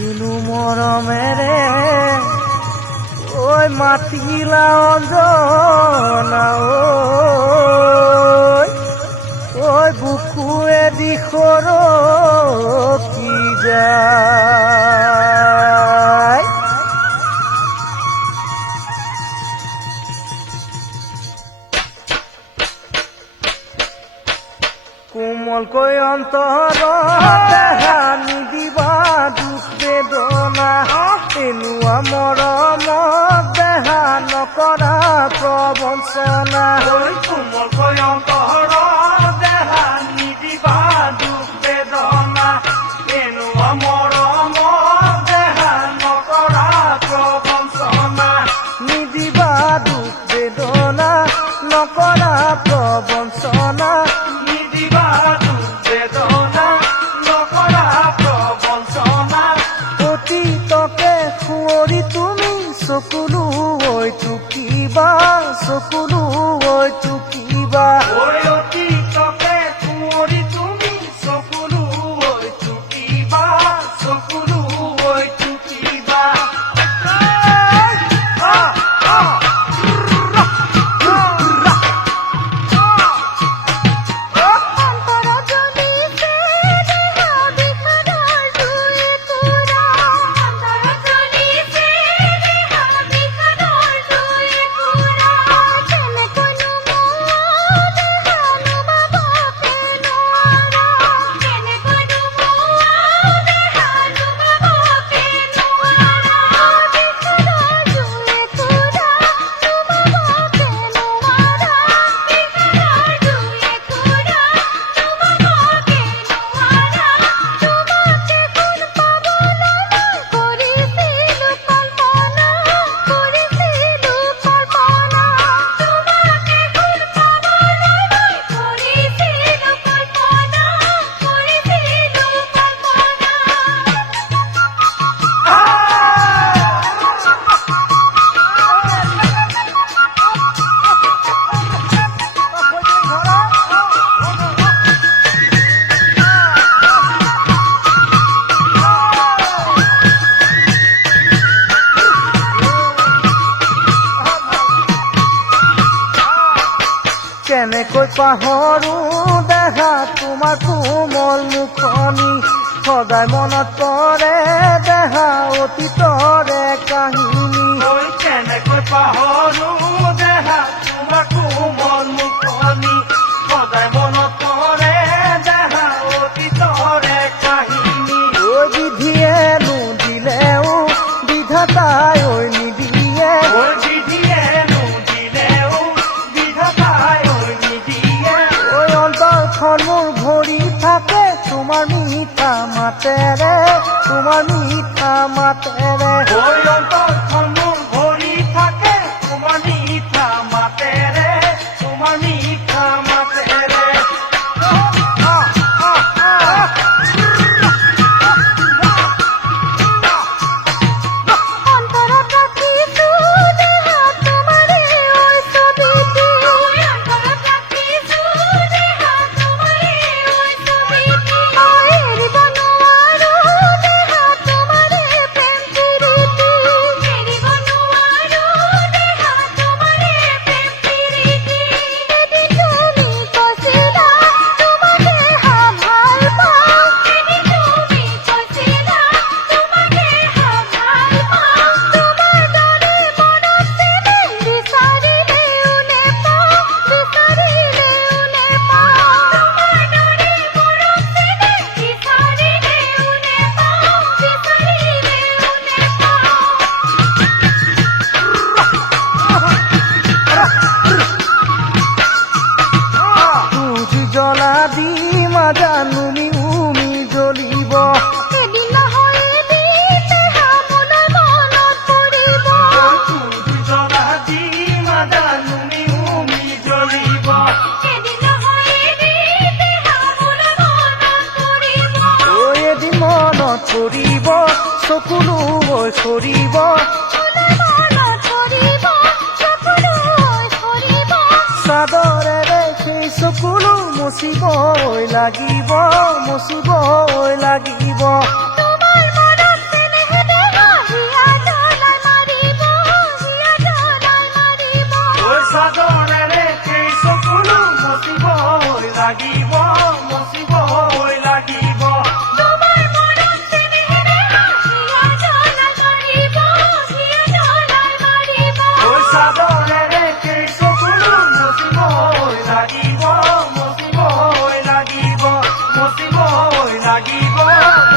কিনু মরমেরে ওই মাতিলা অঞ্জনা ওই বুকুয়ে দিখর কি যায় কোমল কই অন্তর দেহানি দিবা দুখ বেদনা এনুয়া মরম দেহা নকৰা প্ৰবঞ্চনা কোমল কই অন্তর দেহানি দিবা দুখ বেদনা এনুয়া মরম দেহা নকৰা প্ৰবঞ্চনা নিদিবা দুখ বেদনা নকৰা প্ৰবঞ্চনা অতীতকে সুঁৱৰি তুমি চকুলো ঐ টুকিবা চকুলো ঐ টুকিবা অতীতকে সুঁৱৰি তুমি চকুলো ঐ টুকিবা চকুলো ঐ টুকিবা কেনেকৈ পাহৰো দেখা তোমাৰ কোমল মুখনি সদায় মনত পৰে দেখা অতীতৰে কাহিনী কেনেকৈ পাহৰো দেখা তোমাৰ কোমল মুখনি সদায় মনত পৰে দেখা অতীতৰে কাহিনী ঐ বিধিয়ে নুদিলেও বিধাতাই ঐ নিদিয়ে বিধিয়ে নুদিলেও বিধাতাই ওই অন্তৰখন মোৰ ভৰি থাকে তোমাৰ মিঠা মাতেৰে তোমাৰ মিঠা মাতেৰে ওই অন্তৰখন মোৰ ভৰি থাকে তোমাৰ মিঠা মাতেৰে তোমাৰ মিঠা মাতেৰে জানুমি উমি জ্বলিব এদিন মনত পৰিব চকুলো সৰিব চাদৰেৰে সেই চকুলো মুচিবই লাগিব মুচিবই লাগিব দিব